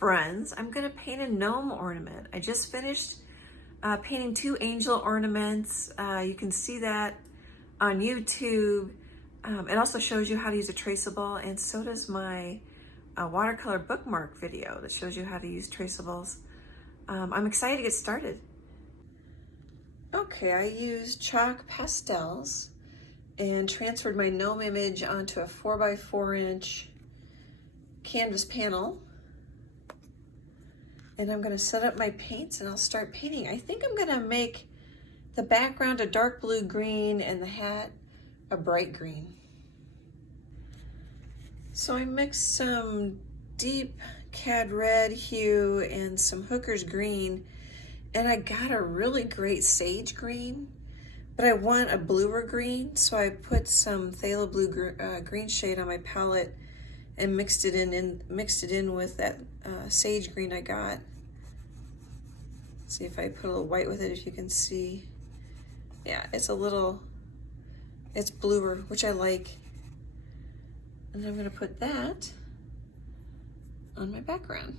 friends, I'm gonna paint a gnome ornament. I just finished painting 2 angel ornaments. You can see that on YouTube. It also shows you how to use a traceable, and so does my watercolor bookmark video that shows you how to use traceables. I'm excited to get started. Okay, I used chalk pastels and transferred my gnome image onto a 4x4 inch canvas panel. And I'm gonna set up my paints and I'll start painting. I think I'm gonna make the background a dark blue green and the hat a bright green. So I mixed some deep cad red hue and some hooker's green, and I got a really great sage green, but I want a bluer green, so I put some phthalo blue green shade on my palette and mixed it in with that sage green I got. Let's see if I put a little white with it, if you can see. Yeah, it's bluer, which I like. And I'm gonna put that on my background.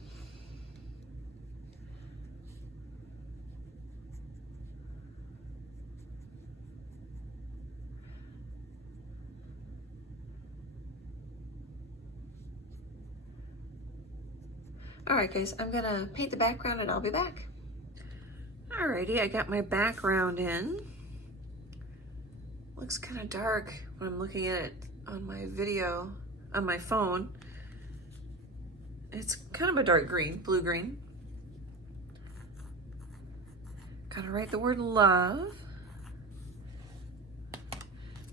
All right, guys, I'm gonna paint the background and I'll be back. Alrighty, I got my background in. Looks kind of dark when I'm looking at it on my video, on my phone. It's kind of a dark green, blue green. Gotta write the word love.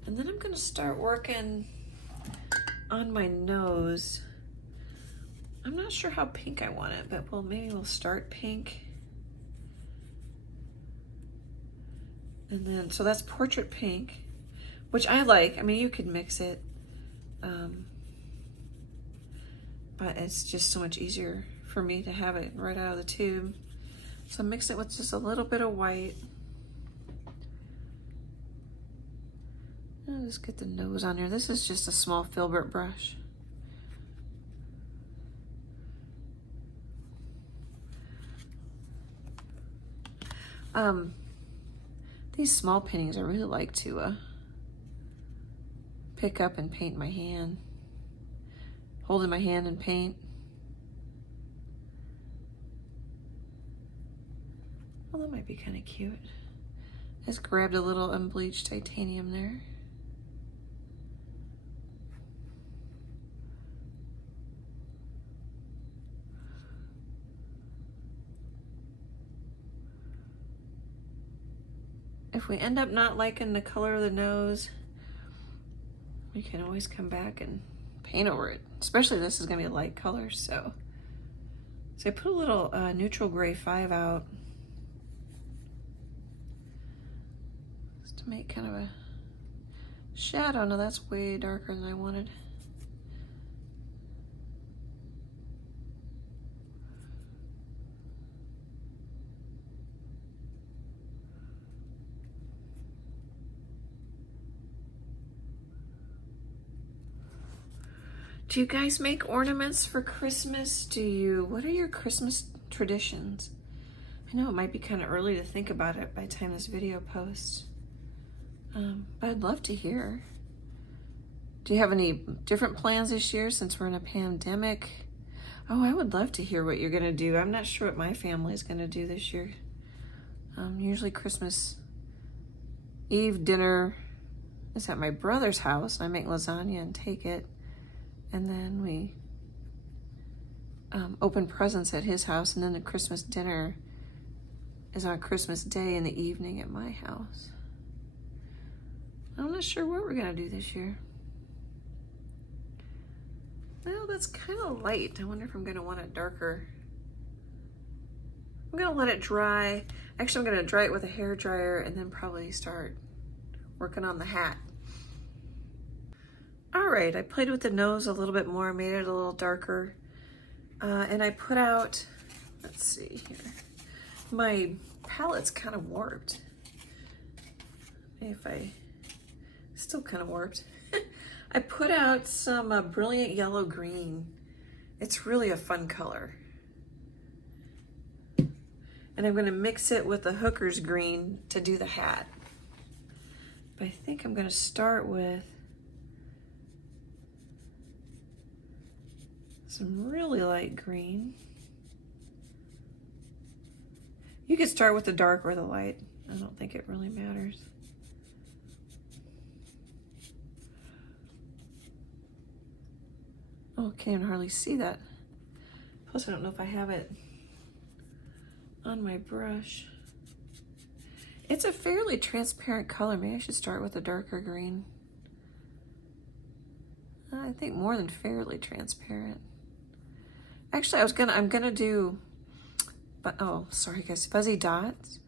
And then I'm gonna start working on my nose. I'm not sure how pink I want it, but maybe we'll start pink. And then, so that's portrait pink, which I like. I mean, you could mix it, but it's just so much easier for me to have it right out of the tube. So mix it with just a little bit of white. I'll just get the nose on here. This is just a small filbert brush. These small paintings I really like to pick up and paint my hand. Hold in my hand and paint. Well, that might be kind of cute. Just grabbed a little unbleached titanium there. If we end up not liking the color of the nose, we can always come back and paint over it. Especially this is gonna be a light color, so I put a little neutral gray 5 out just to make kind of a shadow. No, that's way darker than I wanted. Do you guys make ornaments for Christmas? What are your Christmas traditions? I know it might be kind of early to think about it by the time this video posts, but I'd love to hear. Do you have any different plans this year since we're in a pandemic? Oh, I would love to hear what you're gonna do. I'm not sure what my family is gonna do this year. Usually Christmas Eve dinner is at my brother's house. I make lasagna and take it. And then we open presents at his house, and then the Christmas dinner is on Christmas Day in the evening at my house. I'm not sure what we're gonna do this year. Well, that's kind of light. I wonder if I'm gonna want it darker. I'm gonna let it dry. Actually, I'm gonna dry it with a hair dryer and then probably start working on the hat. All right, I played with the nose a little bit more, made it a little darker. And I put out, let's see here, my palette's kind of warped. Still kind of warped. I put out some brilliant yellow green. It's really a fun color. And I'm gonna mix it with the hooker's green to do the hat. But I think I'm gonna start with some really light green. You could start with the dark or the light. I don't think it really matters. Oh, can't hardly see that. Plus, I don't know if I have it on my brush. It's a fairly transparent color. Maybe I should start with a darker green. I think more than fairly transparent. Actually, I'm gonna do, but oh, sorry guys, fuzzy dots.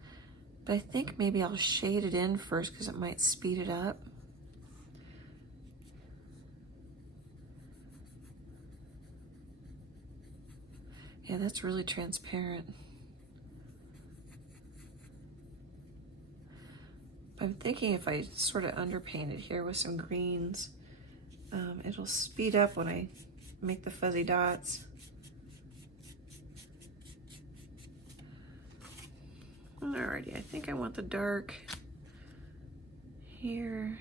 But I think maybe I'll shade it in first because it might speed it up. Yeah, that's really transparent. I'm thinking if I sort of underpaint it here with some greens, it'll speed up when I make the fuzzy dots. Alrighty, I think I want the dark here.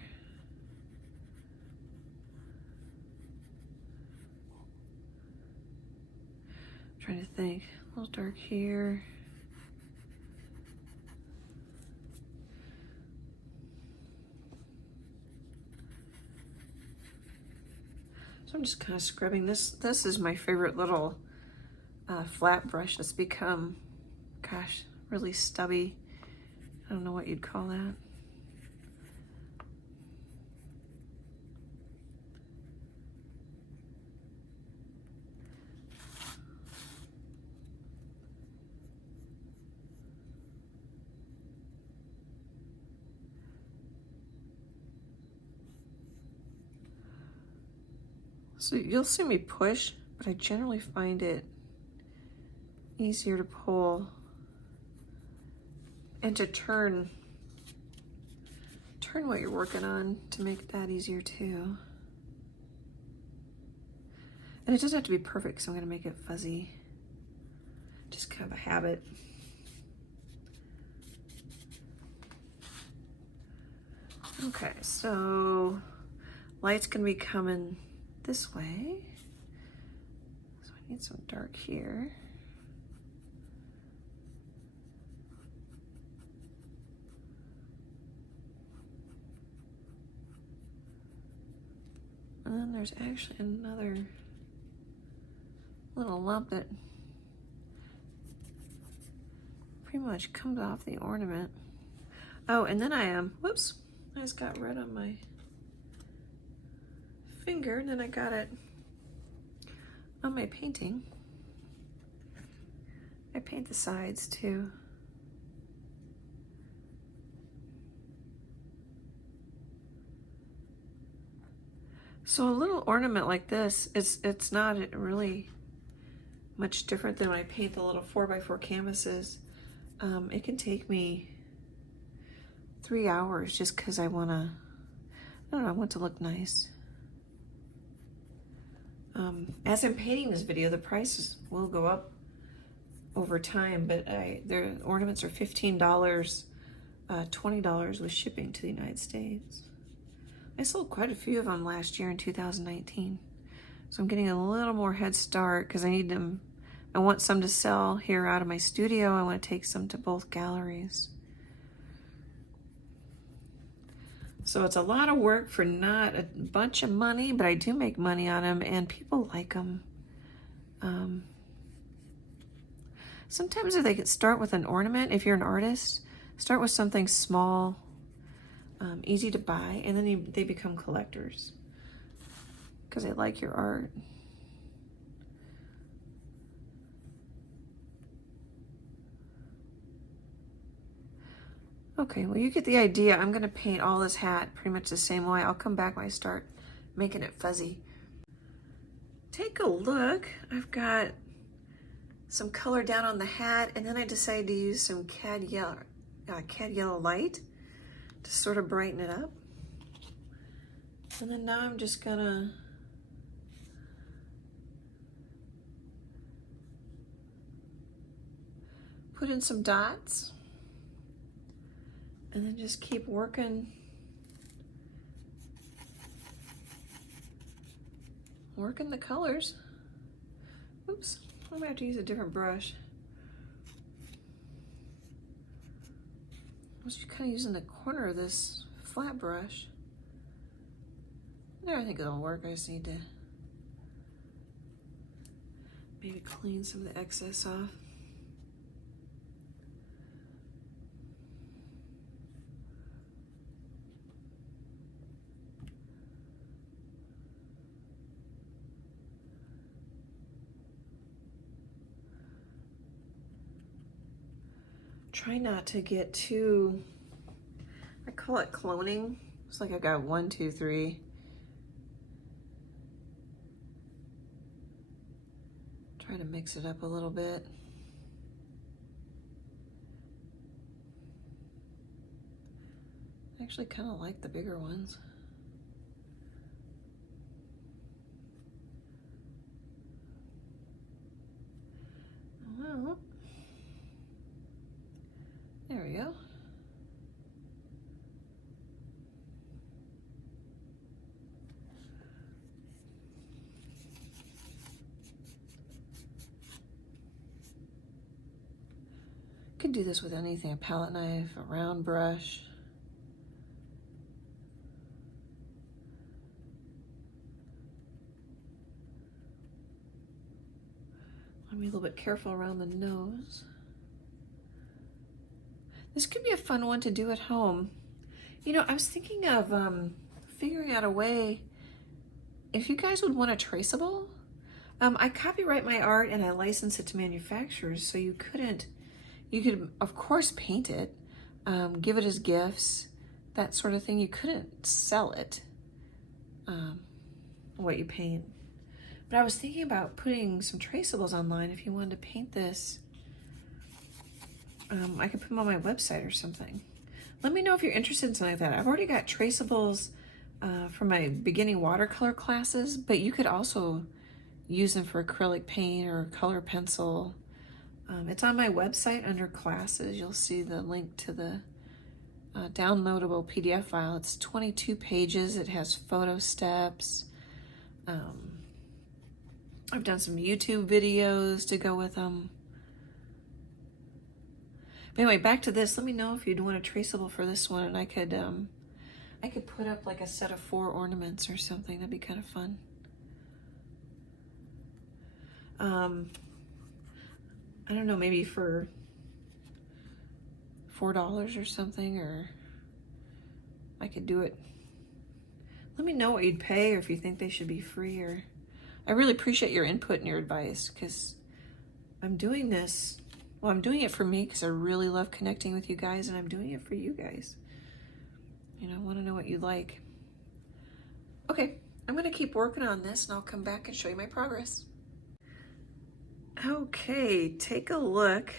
I'm trying to think, a little dark here. So I'm just kind of scrubbing this. This is my favorite little flat brush that's become, gosh, really stubby. I don't know what you'd call that. So you'll see me push, but I generally find it easier to pull and to turn what you're working on to make that easier too. And it doesn't have to be perfect because I'm going to make it fuzzy. Just kind of a habit. Okay, so light's going to be coming this way. So I need some dark here. And then there's actually another little lump that pretty much comes off the ornament. Oh, and then I whoops, I just got red on my finger, and then I got it on my painting. I paint the sides too. So a little ornament like this, it's not really much different than when I paint the little 4x4 canvases. It can take me 3 hours just because I don't know, I want to look nice. As I'm painting this video, the prices will go up over time, but their ornaments are $15, $20 with shipping to the United States. I sold quite a few of them last year in 2019. So I'm getting a little more head start because I need them. I want some to sell here out of my studio. I want to take some to both galleries. So it's a lot of work for not a bunch of money, but I do make money on them and people like them. Sometimes if they could start with an ornament, if you're an artist, start with something small, easy to buy, and then they become collectors because they like your art. Okay, well you get the idea. I'm gonna paint all this hat pretty much the same way. I'll come back when I start making it fuzzy. Take a look. I've got some color down on the hat, and then I decided to use some cad yellow light to sort of brighten it up. And then now I'm just gonna put in some dots, and then just keep working the colors. Oops, I'm gonna have to use a different brush. I was kind of using the corner of this flat brush. There, I think it'll work. I just need to maybe clean some of the excess off. Try not to get too, I call it cloning. It's like I got 1, 2, 3. Try to mix it up a little bit. I actually kind of like the bigger ones. Well, there we go. Could do this with anything, a palette knife, a round brush. I'll be a little bit careful around the nose. This could be a fun one to do at home. You know, I was thinking of figuring out a way, if you guys would want a traceable, I copyright my art and I license it to manufacturers, so you could of course paint it, give it as gifts, that sort of thing. You couldn't sell it, what you paint. But I was thinking about putting some traceables online if you wanted to paint this. I could put them on my website or something. Let me know if you're interested in something like that. I've already got traceables from my beginning watercolor classes, but you could also use them for acrylic paint or color pencil. It's on my website under classes. You'll see the link to the downloadable PDF file. It's 22 pages. It has photo steps. I've done some YouTube videos to go with them. But anyway, back to this. Let me know if you'd want a traceable for this one, and I could put up like a set of 4 ornaments or something. That'd be kind of fun. I don't know, maybe for $4 or something, or I could do it. Let me know what you'd pay, or if you think they should be free. Or I really appreciate your input and your advice, because I'm doing this. Well, I'm doing it for me because I really love connecting with you guys, and I'm doing it for you guys. You know, I want to know what you like. Okay, I'm going to keep working on this, and I'll come back and show you my progress. Okay, take a look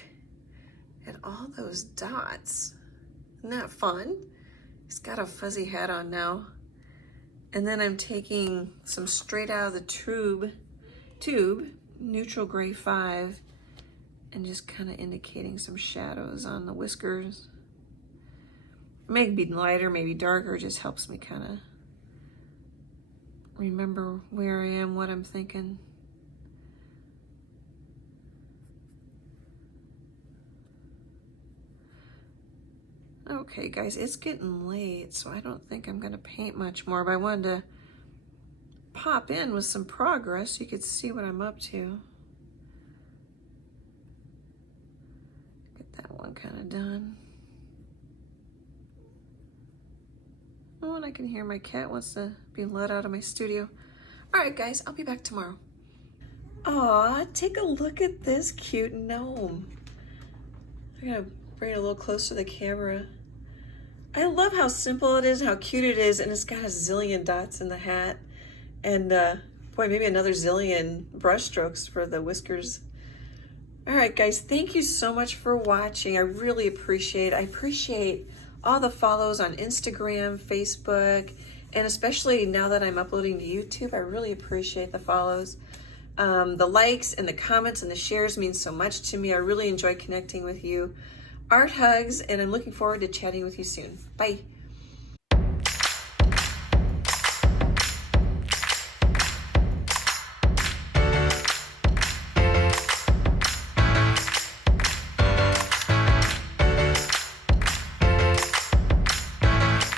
at all those dots. Isn't that fun? He's got a fuzzy hat on now. And then I'm taking some straight out of the tube, neutral gray 5, and just kind of indicating some shadows on the whiskers. Maybe lighter, maybe darker, just helps me kind of remember where I am, what I'm thinking. Okay, guys, it's getting late, so I don't think I'm going to paint much more, but I wanted to pop in with some progress so you could see what I'm up to. Get that one kind of done. Oh, and I can hear my cat wants to be let out of my studio. All right, guys, I'll be back tomorrow. Aw, take a look at this cute gnome. I gotta bring it a little closer to the camera. I love how simple it is, how cute it is, and it's got a zillion dots in the hat. And boy, maybe another zillion brush strokes for the whiskers. All right, guys, thank you so much for watching. I really appreciate it. I appreciate all the follows on Instagram, Facebook, and especially now that I'm uploading to YouTube, I really appreciate the follows. The likes and the comments and the shares mean so much to me. I really enjoy connecting with you. Art hugs, and I'm looking forward to chatting with you soon. Bye.